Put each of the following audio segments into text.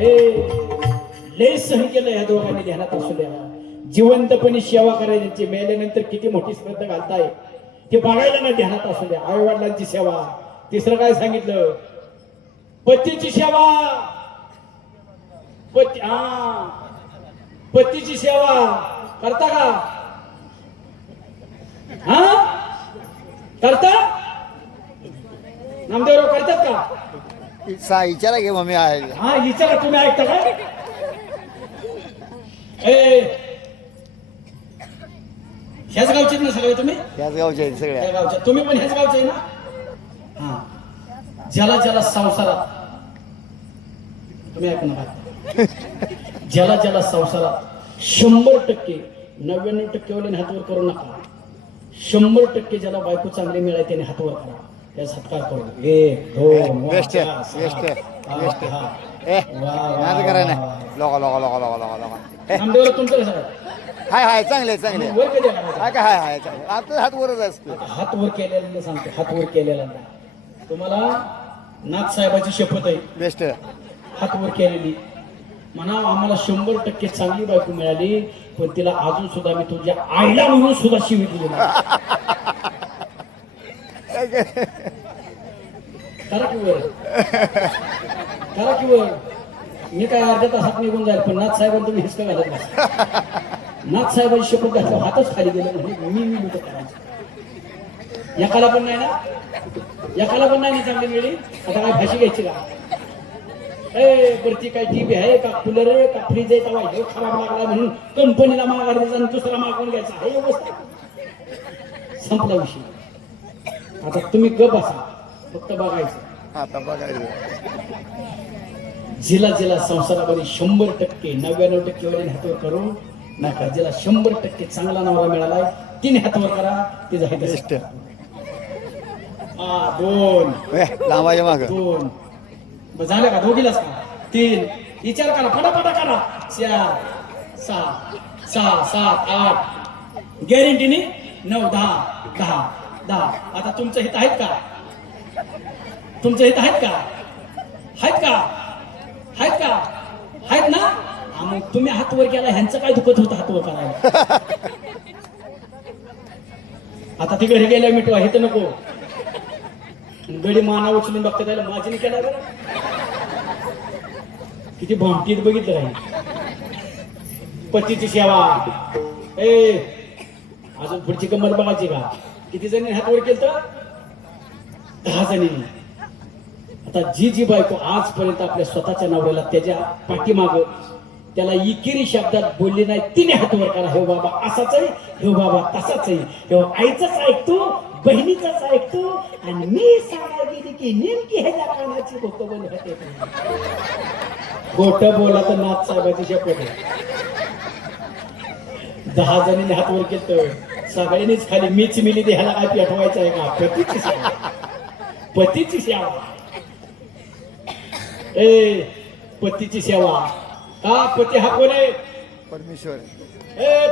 लय सहन केलं या दोघांनी ध्यानात असू द्या. जिवंतपणे सेवा करायची, मेल्यानंतर किती मोठी श्रद्धा घालताय ते बघायला ना ध्यानात असू द्या. आई वडिलांची सेवा. तिसरं काय सांगितलं? पतीची सेवा. पतीची सेवा करता का? हा करता? नामदेवराव करतात का? विचारा घे मम्मी आहे. हा विचारा. तुम्ही ऐकता काय? ह्याच गावचे ना सगळे तुम्ही? त्याच गावचे आहेत सगळ्या. ह्या गावचे. तुम्ही पण ह्याच गावचे ना? हा. ज्याला ज्याला संसारात, तुम्ही ऐकू नका, ज्याला ज्याला संसारात 100%, 99% वाले हातवर करू नका. 100% ज्याला बायको चांगली मिळाली त्याने हातवर करा. त्याचा सत्कार करू. 1 2 बेस्ट बेस्ट. बेस्ट माझं करा नाही. लोका लोका लोका लोका लोका लोका. नामदेवराव तुमचं कसं आहे? हाय हाय चांगले चांगले. वर कधी करायचं? हाय काय हाय हाय चांगले. आता हात वरच असतो. हात वर केलेलं सांगतो. हात वर केलेला नाही. तुम्हाला नाथ साहेबाची शपथ आहे. बेस्ट. हात वर केलेली. म्हणा आम्हाला 100% चांगली बायको मिळाली, पण तिला अजून सुद्धा मी तुझ्या आईला म्हणून सुद्धा शिवी दिली नाही. करा की वर. करा की वर. मी काय अर्ध्या तासात निघून जाईल, पण नाथ साहेबांनी तुम्ही हिसका घालत नाही. नाथ साहेबांची शपथ घातली, हातच खाली गेले म्हणजे मी लुट करायचं. एकाला पण नाही ना? एकाला पण नाही ना चांगली मिळली. आता काय फाशी घ्यायची का? वरती काय टीव्ही आहे का, कूलर आहे का, फ्रीज आहे का, हे खराब लागला म्हणून कंपनीला माघार द्यायचा आणि दुसरा मागवून घ्यायचा, हे अवस्था. संपला विषय. आता तुम्ही गप बसा, फक्त बघायचं. आता बघायचं. जिला जिला संसारामध्ये 100%, 99% वरील हातवर करू नका. जिला 100% चांगला नवरा मिळालाय तिने हातवर करा. तिचा हे बेस्ट. 2 लांबाच्या माग 2 झालं का? दोघीलाच का? 3 विचार करा, पटापटा करा. 4 6 6 7 8 गॅरंटीने 9 10. आता तुमचं हित आहेत का? तुमचं हित आहेत का? आहेत का? आहेत का? आहेत ना? मग तुम्ही हात वर केला, ह्यांचं काय दुखत होतं हात वर करायला? आता ती घरी गेल्या मिठवा हे तर नको. गडी माना उचलून बघते त्याला माझीने केला बरं. किती भामटीत बघितलं राहील. पतीची सेवा. अजून पुढची गंमत बघायची का? किती जणी हात वर केलं? 10 जणींनी. आता जी बायको आजपर्यंत आपल्या स्वतःच्या नवऱ्याला त्याच्या पाठीमाग त्याला इकिरी शब्दात बोलली नाही, तिने हातवर करा. हे बाबा असाच आहे, हे बाबा तसाच आहे, हे आईचाच ऐकतो, बहिणीचाच ऐकतो, आणि मी सांगायला गेली की नेमकी ह्याच्या कानाची खोटं बोल होते. खोटं बोला तर नाथ साहेबाची शपथ आहे. 10 जणींनी हातवर केलं, सगळ्यांनीच खाली मीच मिली ते ह्याला काय पेटवायचं आहे का? पतीची सेवा. पतीची सेवा. पतीची सेवा. का? पती हा कोण आहे? परमेश्वर.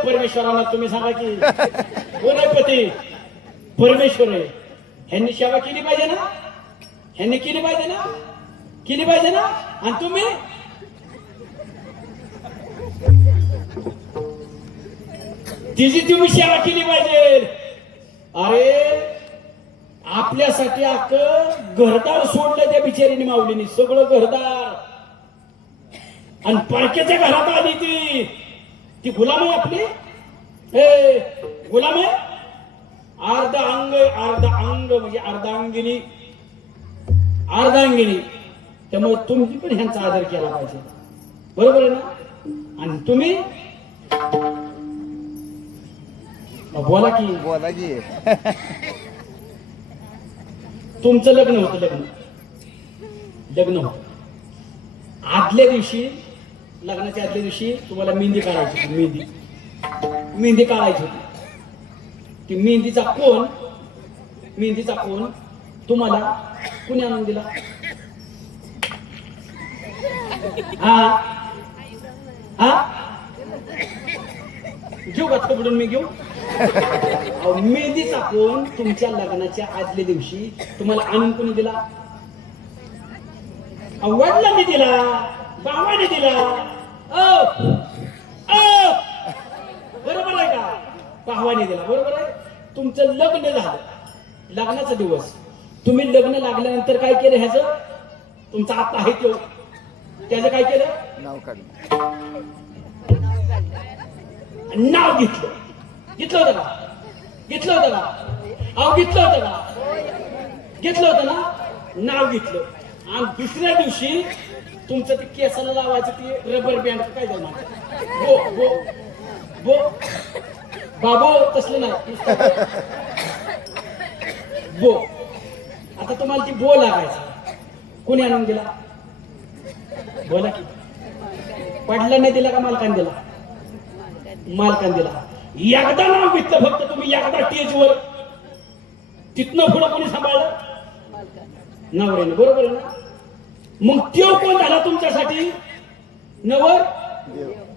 परमेश्वराला तुम्ही सांगा की कोण आहे पती? परमेश्वर आहे. ह्यांनी सेवा केली पाहिजे ना? ह्यांनी केली पाहिजे ना? केली पाहिजे ना? आणि तुम्ही तिची तुम्ही सेवा केली पाहिजे. अरे आपल्यासाठी घरदार सोडलं त्या बिचारीने, माऊलीने सगळं घरदार, आणि पारख्याच्या घरात आली ती गुलाम आहे आपली. गुलाम आहे. अर्ध अंग म्हणजे अर्धांगिनी. त्यामुळे तुम्ही पण ह्यांचा आदर केला पाहिजे. बरोबर आहे ना? आणि तुम्ही बोला की. तुमचं लग्न होतं. आदल्या दिवशी, लग्नाच्या आदल्या दिवशी तुम्हाला मेहंदी काढायची होती. मेहंदी काढायची होती. ती मेहंदीचा कोण तुम्हाला कुणी आणून दिला? घेऊ का थोडून? मी घेऊ. मेहंदीचा कोण तुमच्या लग्नाच्या आदल्या दिवशी तुम्हाला आणून कोणी दिला? वडिलांनी दिला. भावाने दिला. ओ ओ बरोबर आहे का? भावाने दिला, बरोबर आहे. तुमचं लग्न झालं, लग्नाचा दिवस, तुम्ही लग्न लागल्यानंतर काय केलं? ह्याचं तुमचा आत्ता आहे तो, त्याचं काय केलं? नाव काढलं. नाव घेतलं. घेतलं होतं का? घेतलं होतं का? अहो घेतलं होतं का? घेतलं होतं ना? नाव घेतलं. आणि दुसऱ्या दिवशी तुमचं ते केसाला लावायचं ते रबर बँड काय झालं? बो बो बो बाबो तसलं नाही, बो. आता तुम्हाला ती बो लागायचं. कोणी आणून दिला? बोला की. पडला दिला का मालकाने दिला? मालकाने दिला. एकदा नाव घेतलं फक्त तुम्ही, एकदा स्टेजवर, तिथनं पुढं कोणी सांभाळलं? नवऱ्याने, बरोबर आहे ना? मग देव कोण झाला तुमच्यासाठी? नवर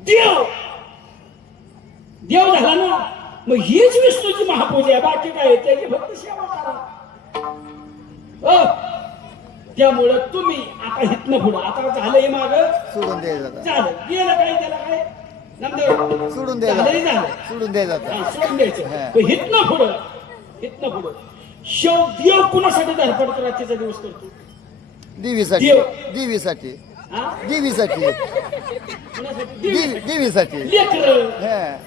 देव. देव झाला ना. मग हीच विष्णूची महापूजा आहे, बाकी काय? त्याची फक्त सेवा करा. त्यामुळं तुम्ही आता हितनं पुढं, आता झालं हे माग सोडून द्यायचं. झालं, गेलं काय, त्याला काय नामदेव सोडून द्यायचं. झालं. सोडून द्यायचं. सोडून द्यायचं. हितनं पुढं, हितनं पुढं शेव देव कुणासाठी धडपड रात्रीचा दिवस करतो? देवीसाठी. देव. देवीसाठी. हा? देवीसाठी. कुणासाठी? देवीसाठी. लेकरं, हा.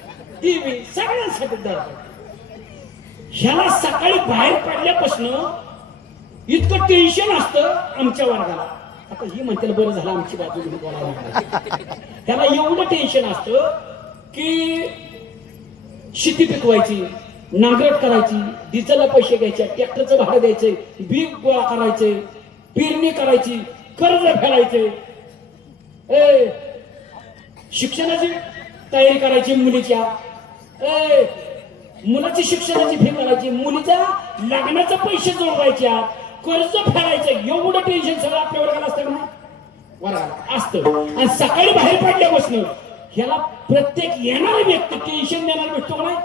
देवी, सगळ्यांसाठी धडपड. ह्याला सकाळी बाहेर पडल्यापासून इतकं टेन्शन असतं आमच्या वर्गाला. आता ही म्हणते बरं झालं आमची बाजू घेऊन बोलायला लागली. त्याला एवढं टेन्शन असतं की शेती पिकवायची, नांगरट करायची, डिझेलला पैसे घ्यायचे, ट्रॅक्टरचं भाडं द्यायचे, बी गोळा करायचे, पेरणी करायची, कर्ज फेडायचे, शिक्षणाची तयारी करायची मुलीच्या, मुलाची शिक्षणाची फी करायची, मुलीच्या लग्नाचे पैसे जोडवायच्या, कर्ज फेडायचं. एवढं टेन्शन सगळं आपल्या वर्गाला असतं ना, वर्गाला असतं. आणि सकाळी बाहेर पडल्यापासून ह्याला प्रत्येक येणारा व्यक्ती टेन्शन देणारा भेटतो का नाही?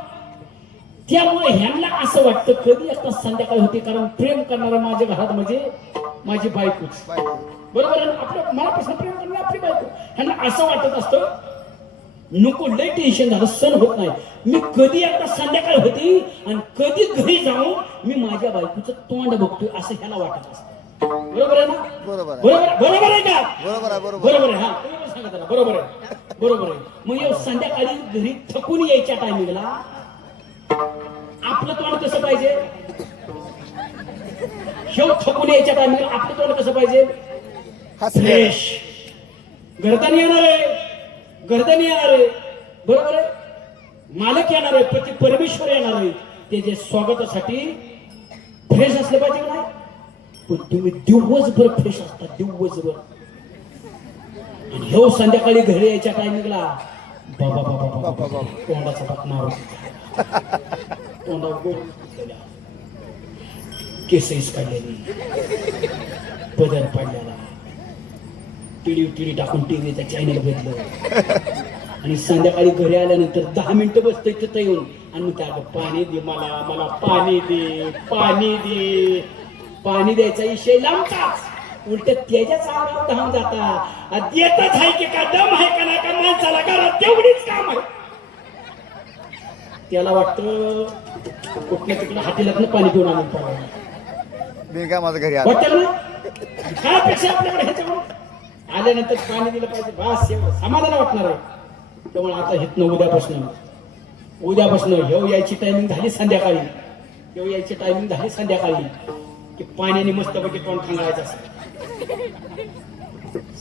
त्यामुळे ह्यांना असं वाटतं कधी एकदा संध्याकाळ होती, कारण प्रेम करणारा माझ्या घरात म्हणजे माझी बायकोच, बरोबर आहे. आपल्या मनापासून प्रेम करणारी आपली बायको. ह्यांना असं वाटत असतं नको लय टेन्शन झालं, सण होत नाही, मी कधी एकदा संध्याकाळ होती आणि कधी घरी जाऊन मी माझ्या बायकोचं तोंड बघतोय, असं ह्याला वाटत असतं. बरोबर आहे ना? बरोबर आहे. बरोबर आहे का? बरोबर आहे. बरोबर. बरोबर आहे. हा, तुम्ही सांगा त्याला. बरोबर आहे, बरोबर आहे. मग येऊ संध्याकाळी घरी थकून यायच्या टायमिंगला आपलं तोंड कसं पाहिजे? शेव थकून यायच्या टायमिंगला आपलं तोंड कसं पाहिजे? फ्रेश. गर्दन येणार आहे, गर्दन येणार आहे, बरोबर आहे. मालक येणार आहे, पती परमेश्वर येणार आहे. त्याच्या स्वागतासाठी फ्रेश असलं पाहिजे का नाही? पण तुम्ही दिवसभर फ्रेश असता, दिवसभर. आणि हे संध्याकाळी घरी यायच्या टायमिंगला बाबा बाबा बाबा तोंडाचा पाक मारून तोंडावर केस काढलेली, पदर पडलेला, टिडी टाकून टीव्हीचा चॅनल बदल. आणि संध्याकाळी घरी आल्यानंतर 10 मिनिटं बसतोय तिथं येऊन आणि मग त्या पाणी दे, मला मला पाणी दे, पाणी दे. पाणी द्यायचा विषय लांबताच, उलट त्याच्याच अंगावर धावून जाता. देतच आहे की का, दम आहे का नाही का माणसाला, घरात तेवढीच काम आहे. त्याला वाटतं कुठल्या तिकडे हातीला पाणी पिऊन आणून पाहिजे. बिनका माझं घरी आलं. वाटतं ना काय पेक्षा आपल्याकडे ह्याच्यावर आल्यानंतर पाणी दिलं पाहिजे, बस एवढं समाधान वाटणार आहे. त्यामुळे आता हितनं उद्यापासून हेव यायची टायमिंग झाली संध्याकाळी, हेव यायची टायमिंग झाली संध्याकाळी की पाण्याने मस्तपैकी तोंड खांगायचं असं,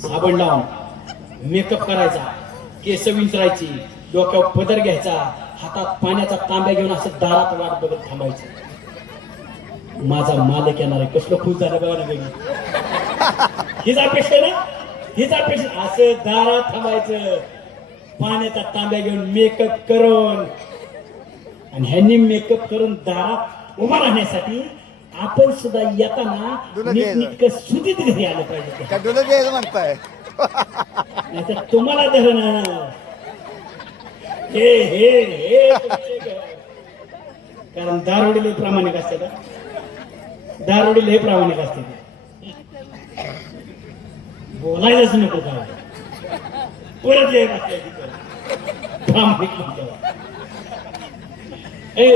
साबण लावून मेकअप करायचा, केस विंचरायची, डोक्यावर पदर घ्यायचा, हातात पाण्याचा तांब्या घेऊन असं दारात वाट बघत थांबायचं. माझा मालक येणार आहे, कसलं खुश झालं बघा ना. हीच अपेक्षा आहे ना, हीच अपेक्षा. असं दारात थांबायचं, पाण्याचा तांब्या घेऊन मेकअप करून. आणि ह्यांनी मेकअप करून दारात उभा राहण्यासाठी आपण सुद्धा येताना नीटनेटकं सुधीत घरी आलं पाहिजे. का तुला द्यायचं म्हणताय? नाहीतर तुम्हाला धरणार हे हे हे तुमचे घर. कारण दारोडीला प्रामाणिक असते का, दारोडीला हे प्रामाणिक असते का, बोलायलाच नको काय. परत लिहाय बसलाय तिथं. प्रामाणिक म्हणतो. ए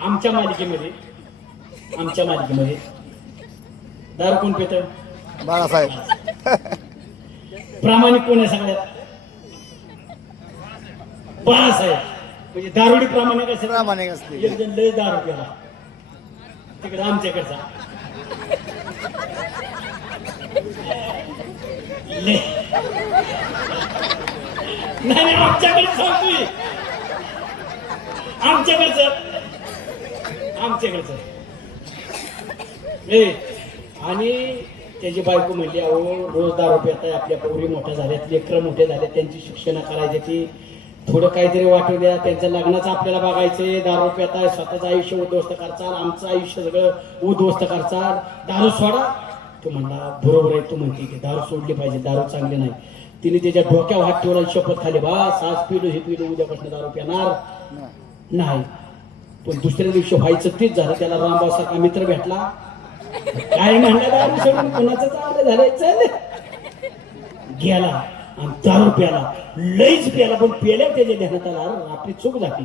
आमच्या मालिकेमध्ये दारू कोण पितं? बाळासाहेब. प्रामाणिक कोण आहे सगळ्यात? बाळासाहेब. म्हणजे दारुडी प्रामाणिक असेल. प्रामाणिक असते. एक जण लय दारू प्याला तिकडे आमच्याकडचा नाही आमच्याकडे सांगतोय. आमच्याकडचं ए आणि त्याची बायको म्हणली अहो रोज दारू पिताय, आपल्या पोरी मोठ्या झाल्यात, लेकरं मोठे झाले, त्यांची शिक्षण करायची, ती थोडं काहीतरी वाटू द्या, त्यांच्या लग्नाचं आपल्याला बघायचंय. दारू पिताय, स्वतःचं आयुष्य उद्ध्वस्त करचाल, आमचं आयुष्य सगळं उद्ध्वस्त करचाल, दारू सोडा. तो म्हणला बरोबर आहे, तू म्हणते की दारू सोडली पाहिजे, दारू चांगली नाही. तिने त्याच्या डोक्यावर हात ठेवला, शपथ खाली बस आज पिलो हे पिलो, उद्यापासून दारू पिणार नाही. पण दुसऱ्या दिवशी व्हायचं तेच झालं. त्याला रामभाऊ सारखा मित्र भेटला. काय म्हणला दारू सोडून कोणाचं चांगलं झालंय, चल गेला आणि दारू प्याला, लईच प्याला. पण पेल्यावर त्याच्या ध्यानात आला आपली चूक झाली.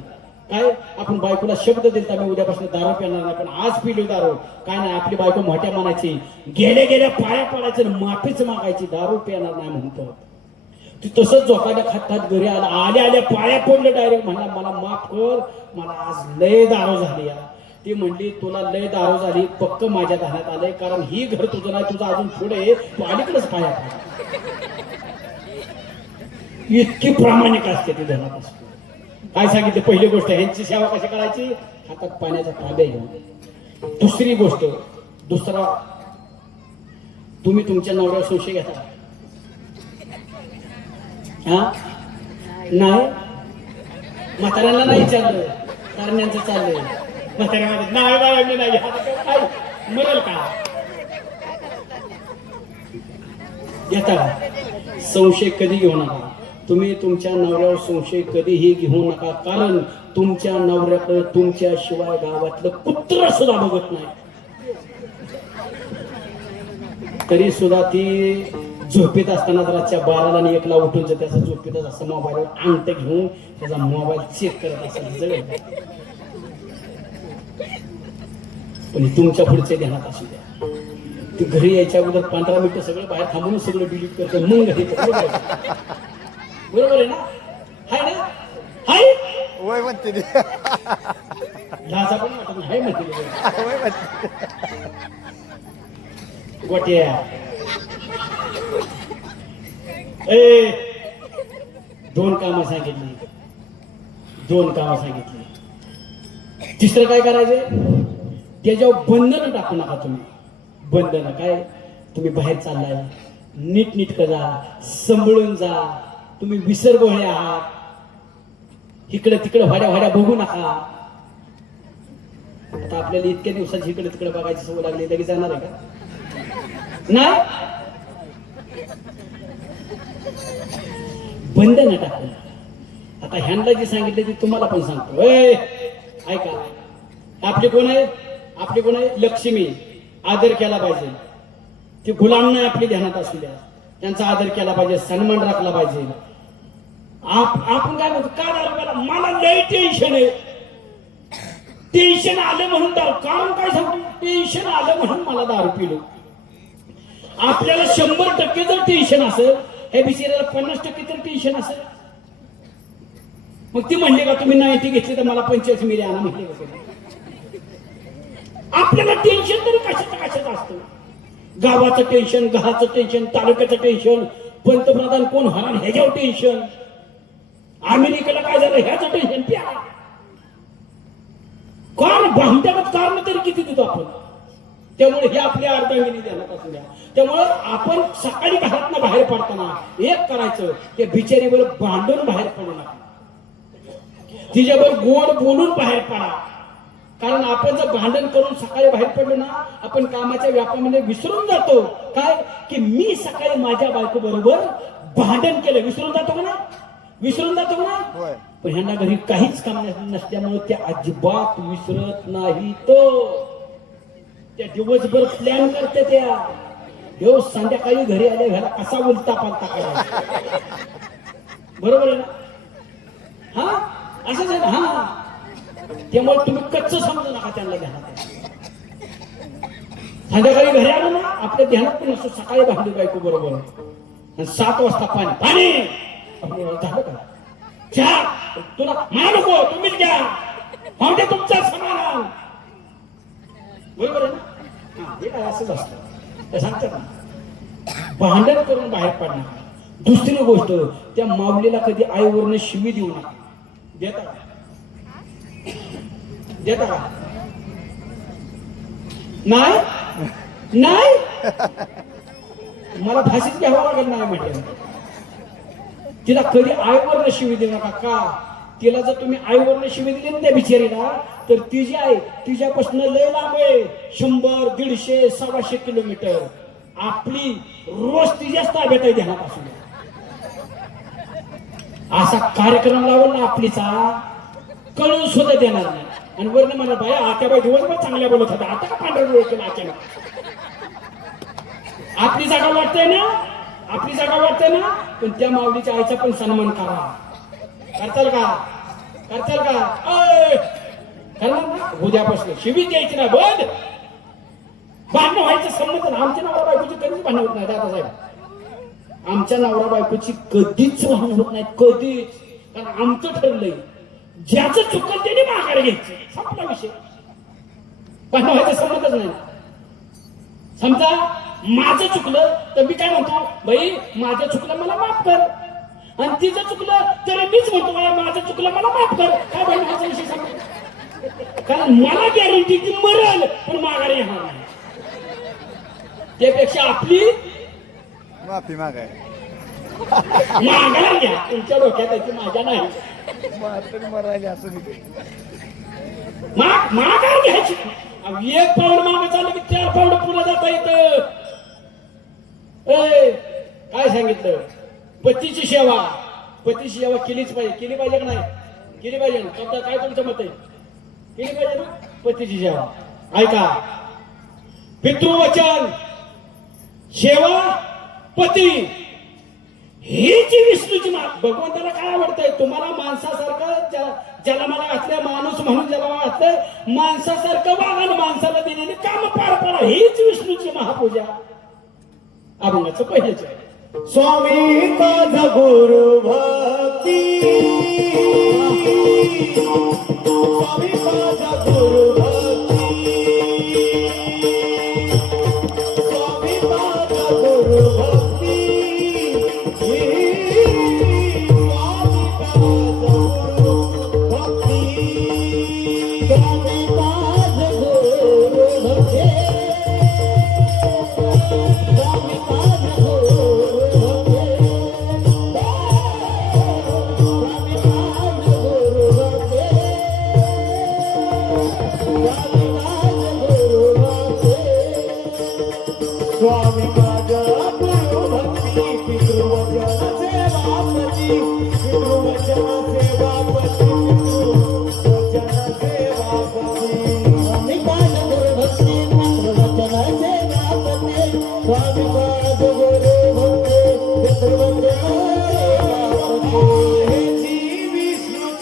काय आपण बायकोला शब्द दिलता मी उद्यापासून दारू पिणार नाही, पण आज पिलो दारू. काय नाही आपली बायको मोठ्या मनाची, गेल्या पाया पडायचं, माफीच मागायची, दारू पिणार नाही म्हणतो. ती तसंच झोकायला खात घरी आल्या पाया पडलं डायरेक्ट. म्हणला मला माफ कर, मला आज लय दारू झाली. ती म्हणली तुला लय दारू झाली, पक्क माझ्या ध्यानात आलंय, कारण ही घर तुझं नाही, तुझं अजून पुढे तू अलीकडेच पाया पड. इतकी प्रामाणिक असते ती ध्यानात असते. काय सांगितलं पहिली गोष्ट, ह्यांची सेवा कशी करायची, हातात पाण्याचा तांब्या घेऊन. दुसरी गोष्ट, तुम्ही तुमच्या नवऱ्यावर संशय घेता? हा नाही, म्हाताऱ्यांना नाही चाललं, कारण्यांचं चाललंय. म्हाताऱ्यामध्ये नाही बाळा मी नाही, काय मरेल का? घेता संशय कधी घेऊ नका. तुम्ही तुमच्या नवऱ्यावर संशय कधीही घेऊ नका, कारण तुमच्या नवऱ्याकडे तुमच्याशिवाय गावातलं कुत्र सुद्धा बघत नाही. तरी सुद्धा ती झोपेत असताना रातच्या 12ला आणि 1ला उठून त्याचा झोपेतच असं मोबाईलवर अंगठ घेऊन त्याचा मोबाईल चेक करत असेल. पण तुमच्या पुढचे ध्यानात असू द्या. ती घरी यायच्या अगोदर 15 मिनिटं सगळं बाहेर थांबून सगळं डिलीट करतो, मग घरी. बरोबर आहे ना? हाय ना? हाय वय म्हणते ह्याचा पण वाटत हाय म्हणते गोट्या. ए 2 कामं सांगितली. तिसरं काय करायचं, त्याच्यावर बंधन टाकू नका तुम्ही. बंधन काय, तुम्ही बाहेर चाललाय, नीट जा, सांभाळून जा. तुम्ही विसरगोळे आहात, इकडे तिकडे वाड्या बघू नका. आता आपल्याला इतक्या दिवसाची इकडे तिकडे बघायची सवय लागली, लगेच जाणार आहे का? नाही, बंधन टाकू. आता ह्यांना जे सांगितलं ते तुम्हाला पण सांगतो. ऐका, आपली कोण आहे? लक्ष्मी. आदर केला पाहिजे. ती गुलाम नाही, आपली ध्यानात असू द्या. त्यांचा आदर केला पाहिजे, सन्मान राखला पाहिजे. आपण काय म्हणतो, का दारू प्याला? मला लय टेन्शन आहे. टेन्शन आलं म्हणून दारू, कारण काय सांगतो, टेन्शन आलं म्हणून मला दारू पिलो. आपल्याला 100% जर टेन्शन असेल, हे बिचाऱ्याला 50% तर टेन्शन असेल. मग ती म्हणली का तुम्ही 90 घेतली तर मला 85 मिली आणा म्हटले का? आपल्याला टेन्शन तरी कशाचं असतं. गावाचं टेन्शन, घराचं टेन्शन, तालुक्याचं टेन्शन, पंतप्रधान कोण होणार ह्याच्यावर टेन्शन, अमेरिकेला काय झालं ह्याचं टेन्शन. कारण भामट्यात कारण तरी किती देतो आपण. त्यामुळे हे आपल्या अर्धांगिनी ध्यानात असू द्या. त्यामुळे आपण सकाळी घरातनं बाहेर पडताना एक करायचं, ते बिचारीवर भांडून बाहेर पडू नका, तिच्यावर गोड बोलून बाहेर पडा. कारण आपण जर भांडण करून सकाळी बाहेर पडलो ना, आपण कामाच्या व्यापामध्ये विसरून जातो काय की मी सकाळी माझ्या बायको बरोबर भांडण केलं. विसरून जातो का ना? पण ह्यांना घरी काहीच काम नसल्यामुळे ते अजिबात विसरत नाही. तो त्या दिवसभर प्लॅन करते, त्या देव संध्याकाळी घरी आले घराला कसा उलटा पालता करायचा बरोबर आहे ना हा असंच आहे ना हा त्यामुळे तुम्ही कच्च समजू नका त्यांना ध्यानात संध्याकाळी घरी आलो ना आपल्या ध्यानात पण असं सकाळी भांडी बायको बरोबर आणि 7 वाजता पाणी पाणी आपलं झालं का चहा तुला मला नको तुम्हीच घ्या भांडे तुमच्या समान बरोबर आहे ना हा हे काय असंच असतं ते सांगतात ना भांडण करून बाहेर पडणार दुसरी गोष्ट त्या माऊलीला कधी आईवरनं शिवी देऊ नका देता का देता का नाही नाही मला फाशीच घ्यावं लागेल नाही म्हटलं तिला कधी आईवरनं शिवी देऊ नका का तिला जर तुम्ही आईवरनं शिवी दिली ना त्या बिचारीला तर ती जी आहे तिच्यापासून लय लांब आहे 100, 150, 125 किलोमीटर आपली रोज तिच्याच ताब्यात आहे ध्यानापासून असा कार्यक्रम लावला ना आपलीचा कळून सुद्धा देणार नाही आणि वरनं मला बाया आत्याबाई दिवसभर चांगल्या बोलत होत्या आता का पांढरा डोळे केला अचानक आपली जागा वाटते ना आपली जागा वाटते ना पण त्या माऊलीच्या आईचा पण सन्मान करा करताल का करताल का करणार ना उद्यापासून शिवी द्यायची ना बंद भांडण व्हायचं संबंध आमच्या नवरा बायकोची कधीच भांडण होत नाही दादा साहेब आमच्या नवरा बायकोची कधीच भांडण होत नाही कधीच कारण आमचं ठरलंय ज्याचं चुकल त्याने माघार घ्यायची संपला विषय भांडण व्हायचा संबंधच नाही समजा माझं चुकलं तर मी काय म्हणतो बाई माझं चुकलं मला माफ कर आणि तिचं चुकलं तर मीच म्हणतो मला माझं चुकलं मला माफ कर काय भांडण व्हायचा विषय सांग कारण मला गॅरंटी ती मरल पण माघार येणार नाही त्यापेक्षा आपली माफी मागाय माघार घ्या तुमच्या डोक्यात त्याची माझ्या नाही मरायला असं माघार घ्यायची एक पाऊल मागे चाललं की 4 पाऊल पुढे जाता येतं काय सांगितलं पतीची सेवा केलीच पाहिजे केली पाहिजे का नाही केली पाहिजे ना काय तुमचं मत आहे केली पाहिजे ना पतीची सेवा ऐका पितृवचन सेवा पती ही जी विष्णूची भगवंताला काय आवडतंय तुम्हाला माणसासारखं ज्याला मला घातलंय माणूस म्हणून ज्याला घातलंय माणसासारखं वागा माणसाला दिलेली काम पार पडा हीच विष्णूची महापूजा अभंगाचं पहिलेच आहे स्वामी माझा गुरु भक्ती स्वामी माझा गुरु भक्ती स्वामी माझा गुरु भक्ती स्वामी माझा गुरु भक्ती स्वामी माझा गुरु भक्ती स्वामी माझा गुरु भक्ती पितृवचन सेवापती पितृवचन सेवापती पितृवचन सेवापती स्वामी माझा गुरु भक्ती पितृवचन सेवापती स्वामी माझा गुरु भक्ती पितृवचन सेवापती जी विष्णूची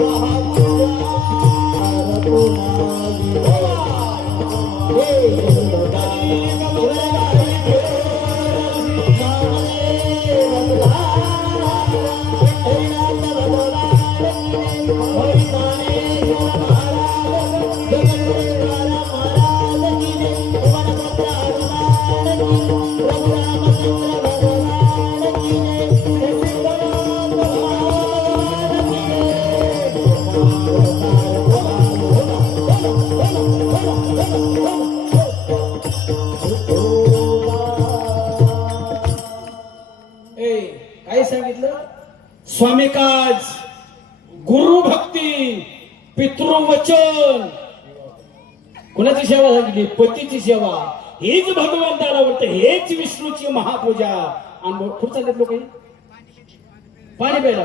महापूजा काय सांगितलं स्वामी काज गुरु भक्ती पितृवचन कोणाची सेवा सांगितली पतीची सेवा हेच भगवंताला वाटतं, हेच विष्णूची महापूजा. अनुभव खूप चालत लोक पाणी प्यायला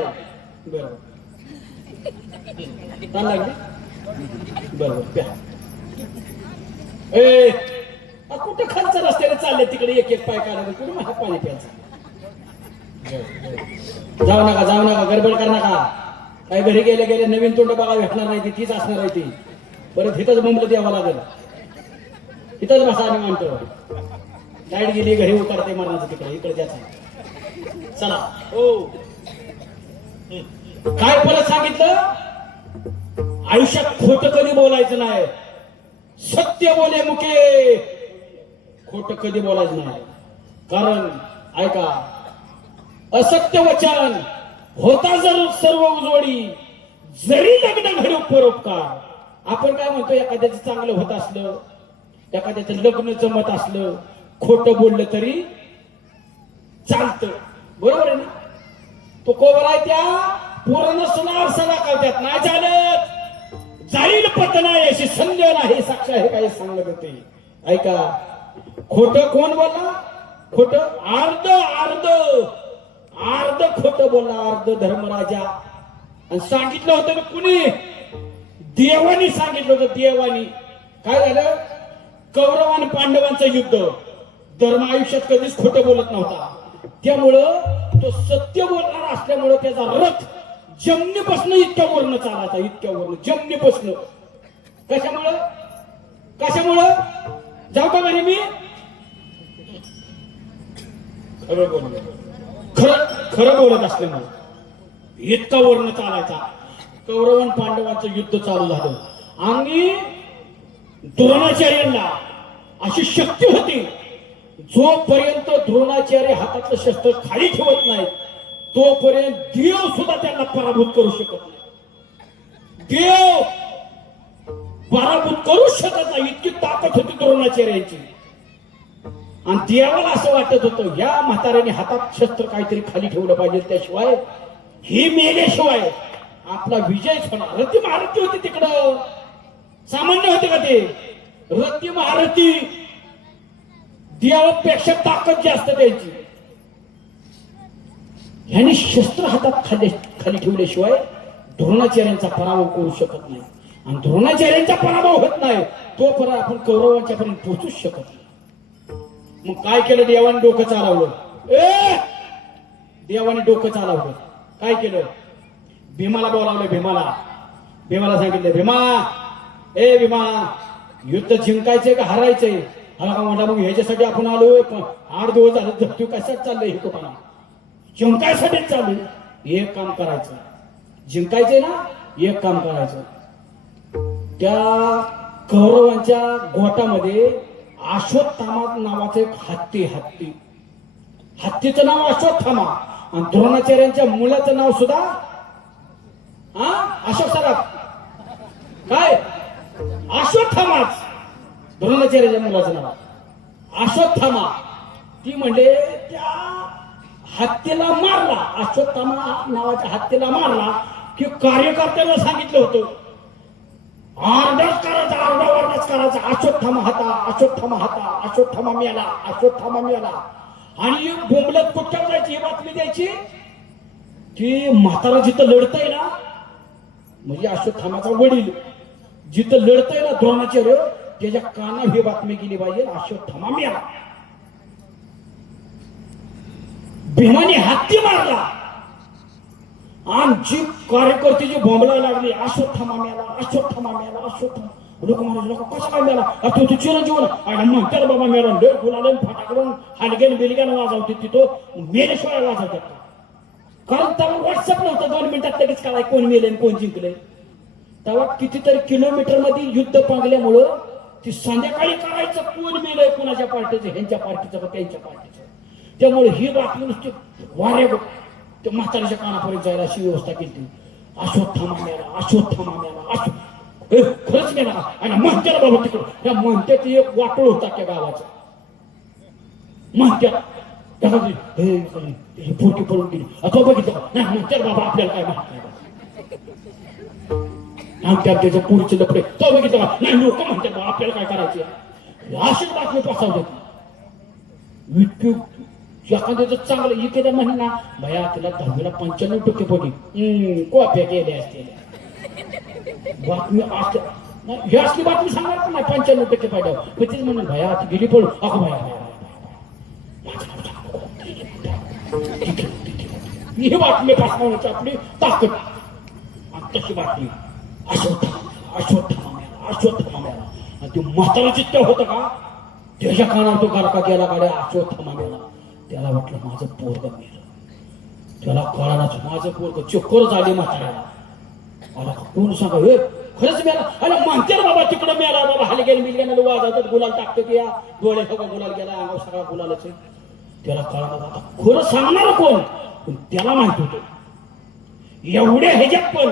बरोबर ताण लागली बरोबर प्या. ए कुठं खालच्या रस्त्याने चालले तिकडे एक एक पाय काढायला कुठे मला पाणी प्यायचं. जाऊ नका गडबड कर नका. काय घरी गेले गेले नवीन तोंड बघा भेटणार नाही ती तीच असणार आहे ती. परत इथंच बोंबलं द्यावं लागेल. इथंच बसा आम्ही म्हणतो. लाईट गेली घरी उतरते मरणाचं तिकडे इकडे त्याचा. चला हो काय परत सांगितलं आयुष्यात खोटं कधी बोलायचं नाही. सत्य बोले मुके खोटं कधी बोलायचं नाही. कारण ऐका असत्य वचन होता जर सर्व उजवडी जरी लग्न घडू परोपकार. आपण काय म्हणतो एखाद्याचं चांगलं होत असलं एखाद्याचं लग्न जमत असलं खोटं बोललं तरी चालतं. बरोबर आहे ना. तो कोवरा त्या पूर्ण सुनार सदा करतात नाही चालत जाईल पतना अशी संदेह नाही साक्ष आहे काय सांगत होते. ऐका खोटं कोण बोलला खोट अर्ध खोटं बोलला अर्ध धर्मराजा. आणि सांगितलं होतं की कुणी देवानी सांगितलं होतं. देवानी काय झालं कौरव आणि पांडवांचं युद्ध. धर्म आयुष्यात कधीच खोटं बोलत नव्हता. त्यामुळं तो सत्य बोलणार असल्यामुळं त्याचा रथ जमिनीपासून इतक्या वर्ण चालायचा इतक्या वर्ण जमिनीपासून. कशामुळं जाऊ का म्हणे मी खरं बोलत असल्यामुळे इतका वर्ण चालायचा. कौरव आणि पांडवांचं युद्ध चालू झालं आणि द्रोणाचार्यांना अशी शक्ती होती जोपर्यंत द्रोणाचार्य हातातलं शस्त्र खाली ठेवत नाही तोपर्यंत देव सुद्धा त्यांना पराभूत करू शकत नाही. देव पराभूत करू शकत नाही इतकी ताकद होती द्रोणाचार्यांची. आणि देवाला असं वाटत होतं या म्हाताऱ्याने हातात शस्त्र काहीतरी खाली ठेवलं पाहिजे त्याशिवाय ही मेल्याशिवाय आपला विजयच होणार. रती महारथी होती तिकडं सामान्य होते का ते. रती महारथी देवापेक्षा ताकद जास्त द्यायची. ह्याने शस्त्र हातात खाली ठेवल्याशिवाय द्रोणाचार्यांचा पराभव करू शकत नाही. आणि द्रोणाचार्यांचा पराभव होत नाही तोपर्यंत आपण कौरवांच्या पर्यंत पोहोचूच शकत नाही. मग काय केलं देवाने डोकं चालवलं. देवाने डोकं चालवलं काय केलं भीमाला बोलावलं. भीमाला सांगितलं भीमा युद्ध जिंकायचंय का हरायचंय. हा का म्हणला मग ह्याच्यासाठी आपण आलोय 8 दिवस झालं धक्तू कशात चाललंय हे कोणा जिंकायसाठीच चालू. एक काम करायचं जिंकायचंय ना एक काम करायचं. त्या कौरवांच्या गोटामध्ये अश्वत्थामा नावाचं एक हत्तीचं नाव अश्वत्थामा आणि द्रोणाचार्यांच्या मुलाचं नाव सुद्धा अशोक सराफ काय अश्वत्थामाच. द्रोणाचार्याच्या मुलाचं नाव अश्वत्थामा. ती म्हणजे त्या हत्तीला मारला अश्वत्थामा नावाच्या हत्तीला मारला की कार्यकर्त्यांना सांगितलं होतं अर्धाच करायचा अश्वत्थामा मेला. आणि बोंबलत कुठं जायची ही बातमी द्यायची की म्हातारा जिथं लढतय ना म्हणजे अश्वत्थामाचा वडील जिथं लढतय ना द्रोणाचार्य त्याच्या काना ही बातमी गेली पाहिजे अश्वत्थामा मेला. भीमाने हत्ती मारला आणि जी कार्यकर्ती जी बोंबलायला लागली अश्वत्थामा मेला. लोक म्हणाले कसं काय मेला तू चिरंजीवन आणि म्हणतात बाबा मेला लय फुलाले फाटाकडून हलगेन बिलगेन वाजवते तिथं मेल्याशिवाय वाजवतात. कारण तेव्हा व्हॉट्सअप नव्हतं 2 मिनिटात लगेच काय कोण मेले कोण जिंकले. तेव्हा कितीतरी किलोमीटर मध्ये युद्ध पांगल्यामुळं ती संध्याकाळी करायचं कोण मेलंय कोणाच्या पार्टीचं ह्यांच्या पार्टीचं का त्यांच्या पार्टीचं. त्यामुळे ही बातमी नुसती वाऱ्या त्या म्हाताऱ्याच्या कानापर्यंत जायला अशी व्यवस्था केली. अश्वत्थामा मेला खरंच मेला. आणि म्हणत्याला बाबा तिकडं त्या म्हणत्यात एक वाटोळ होता त्या गावाचा म्हणत्या पोटी पडून गेली तो बघितलं नाही म्हणत्याला बाबा आपल्याला काय माहित नाही त्याच्या पुढचे लपडे तो बघितलं नाही लोक म्हणतात बाबा आपल्याला काय करायचे. अशीच बातमी पसरवते इतकी एखाद्याचं चांगलं एखाद्या म्हणे ना भया तुला 10वीला 95% पडली कॉप्या केल्या असतील बातमी असते ही असली बातमी सांगणार पण नाही 95% पाहिजे पण तेच म्हणून भया ती गेली पडू अगं भया ही बातमी पसरवण्याची आपली ताकद आणि तशी बातमी अश्वत्थामा मेला आणि ती म्हातारा चित्त होतं का त्याच्या कानावर तो गारका गेला गाड्या अश्वत्थामा मेला त्याला वाटलं माझं पोरग मेलं त्याला कळालाच माझं पोरग चक्कर झाली म्हाताऱ्याला मला कोण सांगा हे खरंच मेला अरे म्हणते ना बाबा तिकडं मेला बाबा हलगेल मिलगेला वाजवतात गुलाल टाकते की या डोळे सगळा गुलाल गेला अंगावर सगळा गुलालच त्याला कळालं आता खरं सांगणार कोण पण त्याला माहित होतं एवढ्या ह्याच्यात पण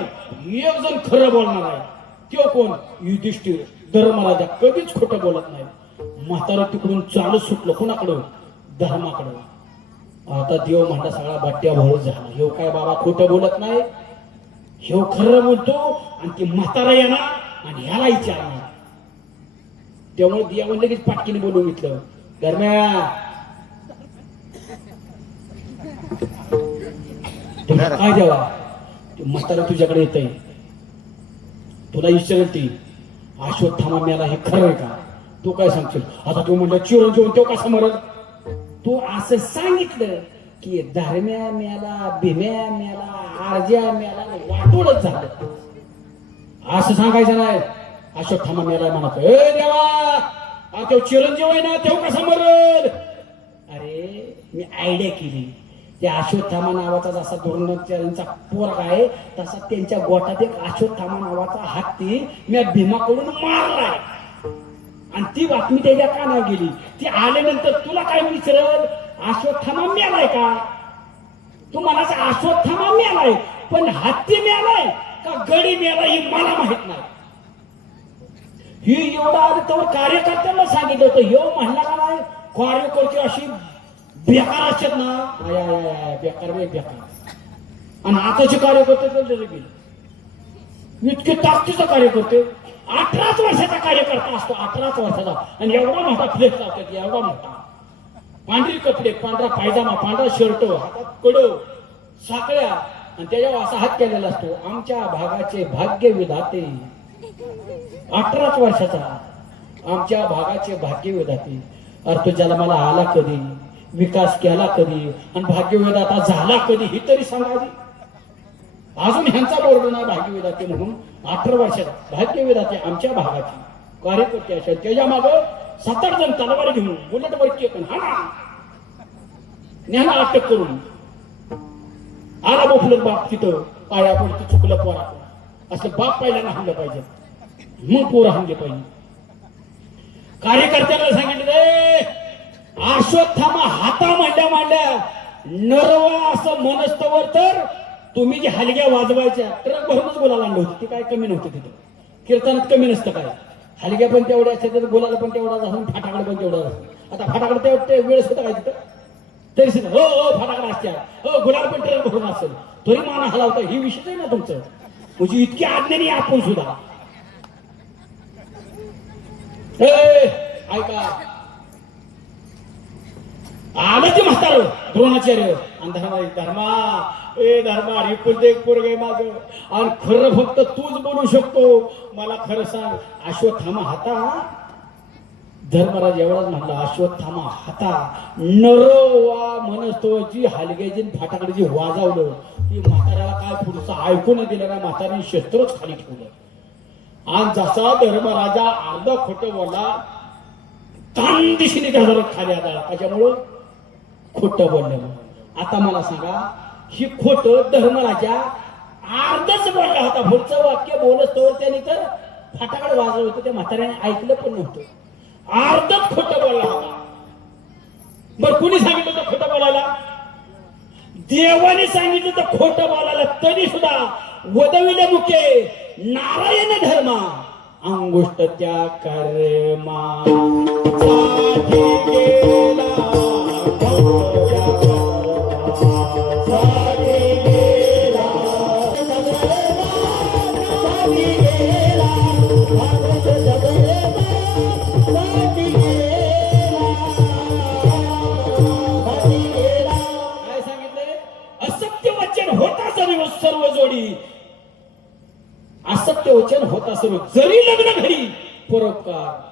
एक जण खरं बोलणार आहे तो कोण युधिष्ठिर धर्मराजा कधीच खोटं बोलत नाही म्हातारा तिकडून चालू सुटलं कोणाकडं धर्माकडं आता देव म्हणता सगळा बट्ट्या भोळ झाला ह्यो काय बाबा खोटं बोलत नाही ह्यो खरं बोलतो आणि ती म्हातारा येणार आणि ह्याला विचारणार त्यामुळे देवाने लगेच पाटकीने बोलून घेतलं दरम्यान काय देवा म्हातारा तुझ्याकडे येत आहे तुला विचारेल ती अश्वत्थामा मेला हे खरं आहे का तू काय सांगशील आता तू म्हणलं चिरंजीवन तो कसा मरल तू असं सांगितलं की धर्म्या मेला भीम्या मेला आरज्या मेला वाटोळच झालं असं सांगायचं नाही अश्वत्थामा मेला म्हणत ए देवा तो चिरंजीव आहे ना तो कसा मरल अरे मी आयडिया केली त्या अश्वत्थामा नावाचा जसा द्रोणाचार्यांचा पोरगा आहे तसा त्यांच्या गोठात एक अश्वत्थामा नावाचा हत्ती मी भीमाकडून मारलाय आणि ती बातमी त्याच्या कानावर गेली ती आल्यानंतर तुला काय विचारल अश्वत्थामा मेलाय का तू म्हणायचं अश्वत्थामा मेलाय पण हत्ती मेलाय का गडी मेलाय हे मला माहित नाही ही एवढा आधी तेव्हा कार्यकर्त्यांना सांगितलं होतं ह्यो म्हणला का नाही कार्यकर्ते अशी बेकार असतात ना बेकार बेकार आणि आताचे कार्यकर्ते तर गेले इतके ताकदीचा कार्यकर्ते 18 वर्षाचा कार्यकर्ता असतो 18 वर्षाचा आणि एवढा मोठा फ्लेक्स लावतात एवढा मोठा पांढरी कपडे पांढरा पायजामा पांढरा शर्ट हातात कडो साखळ्या आणि त्याच्यावर असा हात केलेला असतो आमच्या भागाचे भाग्य विधाते 18 वर्षाचा आमच्या भागाचे भाग्य विधाते अर्थ ज्याला मला आला कधी विकास केला कधी आणि भाग्यविधाता झाला कधी ही तरी सांगावी अजून ह्यांचा बोर्ड नाही भाग्यविधाते म्हणून 18 वर्षात भाग्यविधाते आमच्या भागाची कार्यकर्ते असेल त्याच्या माग 7-8 जण तलवार घेऊन बुलेट वरती पण हा न्याला अटक करून आला बोफलत बाप तिथं पाया पडतो चुकलं पोरा असं बाप पहिल्यांदा हाणलं पाहिजे मग पोरं हाणले पाहिजे कार्यकर्त्याला सांगितलं अश्वत्थामा हाता मांडल्या नरवा असं मनस्तवर तर तुम्ही जे हलग्या वाजवायच्या ट्रक भरूनच बोलायला आणलं होतं ते काय कमी नव्हतं तिथं कीर्तनात कमी नसतं काय हलग्या पण तेवढ्या असतात तर बोलायला पण तेवढा असून फाटाकडे पण तेवढा असतो आता फाटाकडे ते वेळेस होता काय तिथं तरी सुद्धा हो फाटाकडे असत्या हो गुलाब पण ट्रक भरून असेल तरी माना हलावता ही विषय आहे ना तुमचं म्हणजे इतकी आज्ञा नाही आपण सुद्धा ऐका आलं ते म्हातार द्रोणाचार्य आणि धर्मा रिपुलते एक पोरग आहे माझं आणि खरं फक्त तूच बोलू शकतो मला खरं सांग अश्वत्थामा हाता धर्मराज एवढाच म्हटला अश्वत्थामा हाता नरवा मनस्तोची हलग्याची फाटाकडे जी वाजवलं ती म्हाताऱ्याला काय पुढचं ऐकू न दिलं ना म्हाताऱ्याने शस्त्रच खाली ठेवलं आणि जसा धर्मराजा अर्ध खोटं बोलला तान दिशेने त्या खाली आला त्याच्यामुळं खोटं बोललं आता मला सांगा ही खोट धर्मराजा अर्धच बोलला होता पुढचं वाक्य बोलत तर त्याने तर फाटाकडे वाजवलं होतं त्या म्हाताऱ्याने ऐकलं पण नव्हतं अर्धच खोटं बोलला होता बरं कुणी सांगितलं होतं खोटं बोलायला देवाने सांगितलं तर खोटं बोलायला तरी सुद्धा वदविले मुखे नारायण धर्मा अंगुष्ट त्या कर्मा गेला वचन होता सर्व जोडी, असत्य वचन होता सर्व जरी लग्न घरी परोपकार.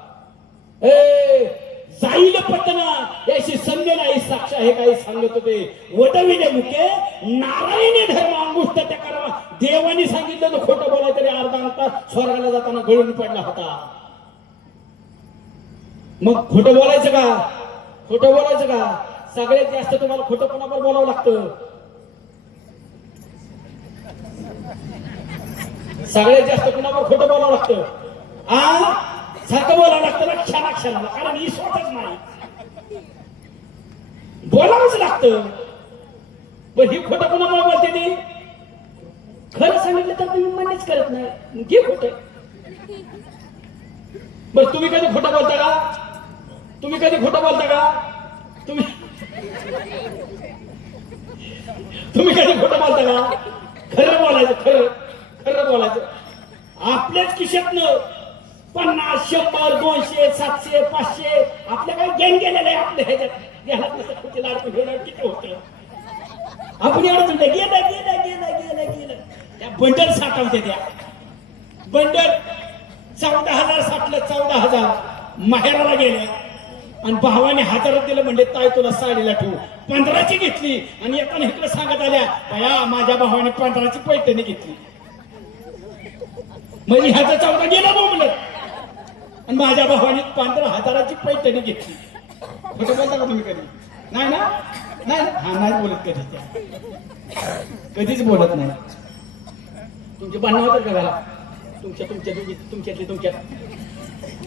जाईल पटना याशी संध्या नाही साक्ष आहे काही सांगत होते. वटविले मुके नारायणी धर्म अंगुष्ट त्या करा. देवानी सांगितलं तर खोटं बोलायचं तरी अर्धा तास स्वर्गाला जाताना गळून पडला होता. मग खोटं बोलायचं का? खोटं बोलायचं का? सगळ्यात जास्त तुम्हाला खोटं कोणावर बोलावं लागतं? सगळ्यात जास्त कुणावर खोटं बोलावं लागतं? सारखं बोलावं लागतं ना क्षणाक्षणाला, कारण ही स्वतःच नाही बोलावंच लागतं. पण ही खोटं कुणामुळे बोलते ती? खरं सांगितलं तर तुम्ही मान्यच करत नाही, घे खोटं. बरं तुम्ही कधी खोटं बोलता का? तुम्ही कधी खोटं बोलता का? तुम्ही कधी खोटं बोलता का? खरं बोलायचं, खरं खरं बोलायचं. आपल्याच खिशातनं 50, 100, 200, 700, 500 आपल्या काही गेन गेलेलं आहे. आपल्या ह्याच्यात घ्यायला नसतं कुठे लाडकं घेणार किती होतं. आपण एवढं म्हणलं गेलं त्या बंडल साठवते. त्या बंडल 14,000 साठलं. 14,000 माहेराला गेले आणि भावाने 1000 दिलं. म्हणले ताई तुला साडीला ठेवू. 15ची घेतली आणि येताना इकडे सांगत आल्या बया माझ्या भावाने 15ची पैठणी घेतली. म्हणजे ह्याचं 14 गेला बोंबलं आणि माझ्या भावाने 15,000ची पैठणी घेतली. खोटं बोलता का तुम्ही कधी? नाही ना? नाही हा नाही बोलत कधी. त्या कधीच बोलत नाही. तुमचे भांडण होतात का घरात? तुमच्यातली तुमच्यात